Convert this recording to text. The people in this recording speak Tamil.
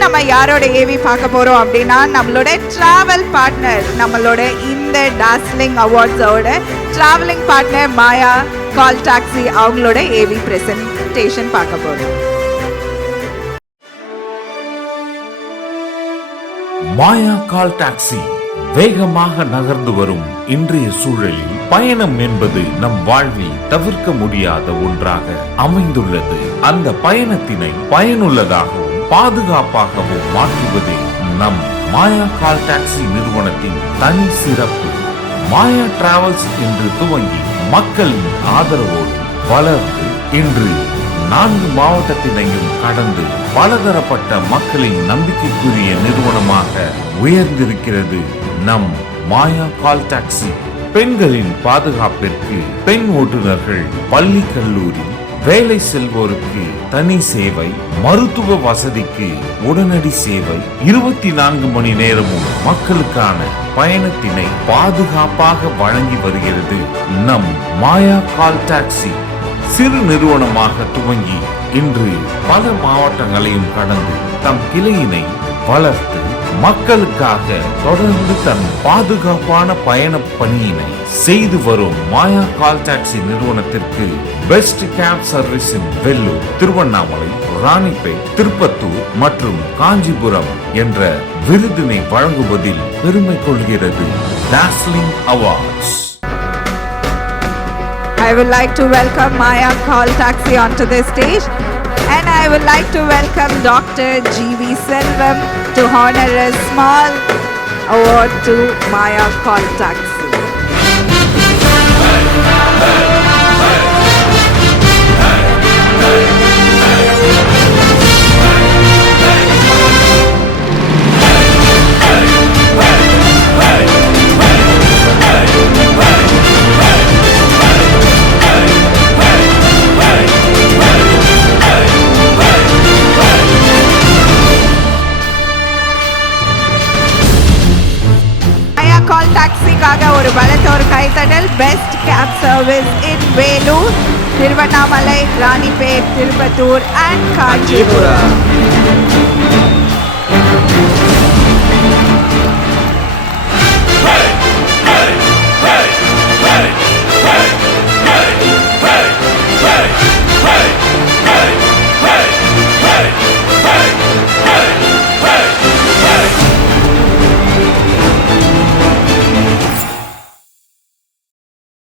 நம்ம யாரோட ஏவி பார்க்க போறோம் அப்படின்னா நம்மளோட டிராவல் பார்ட்னர், நம்மளோட இந்த டாஸ்லிங் அவார்ட்ஸோட டிராவலிங் பார்ட்னர் மாயா கால் டாக்ஸி அவங்களோட ஏவி பிரசன்டேஷன் பார்க்க போறோம். மாயா கால் டாக்ஸி வேகமாக நகர்ந்து வரும் இன்றைய சூழலில் பயணம் என்பது நம் வாழ்வில் தவிர்க்க முடியாத ஒன்றாக அமைந்துள்ளது. அந்த பயணத்தினை பயனுள்ளதாகவும் பாதுகாப்பாகவும் மாற்றுவதே நம் மாயா கால் டாக்ஸி நிறுவனத்தின் தனி சிறப்பு. மாயா டிராவல்ஸ் என்று துவங்கி மக்களின் ஆதரவோடு வளர்ந்து இன்று 4 மாவட்டத்தினையும் கடந்து பலதரப்பட்ட மக்களின் நம்பிக்கைக்குரிய நிறுவனமாக உயர்ந்திருக்கிறது நம் மாயா கால் டாக்ஸி. பெண்களின் பாதுகாப்பிற்கு பெண் ஓட்டுநர்கள், பள்ளி கல்லூரி வேலை செல்வோருக்கு தனி சேவை, மருத்துவ வசதிக்கு உடனடி சேவை, 24 மணி நேரமும் மக்களுக்கான பயணத்தினை பாதுகாப்பாக வழங்கி வருகிறது நம் மாயா கால் டாக்ஸி. சிறு நிறுவனமாக துவங்கி இன்று பல மாவட்டங்களையும் கடந்து தம் கிளையினை வளர்த்து மக்களுக்காக தொடர்ந்து தன் பாதுகாப்பான பயண பணியினை செய்து வரும் மாயா கால் டாக்ஸி நிறுவனத்திற்கு best cab service in Vellore, Tiruvannamalai, Ranipet, Tirupattur மற்றும் காஞ்சிபுரம் என்ற விருதினை வழங்குவதில் பெருமை கொள்கிறது dazzling awards. I would like to welcome Maya Call Taxi onto the stage, and I would like to welcome Dr. G.V. Selvam to honor a small award to Maya Call Taxi. Call டாக்ஸிக்காக ஒரு பலத்த ஒரு கைத்தட்டல். Best cab service in Vellore, Tiruvannamalai, Ranipet, Tirupattur and Kanchipuram.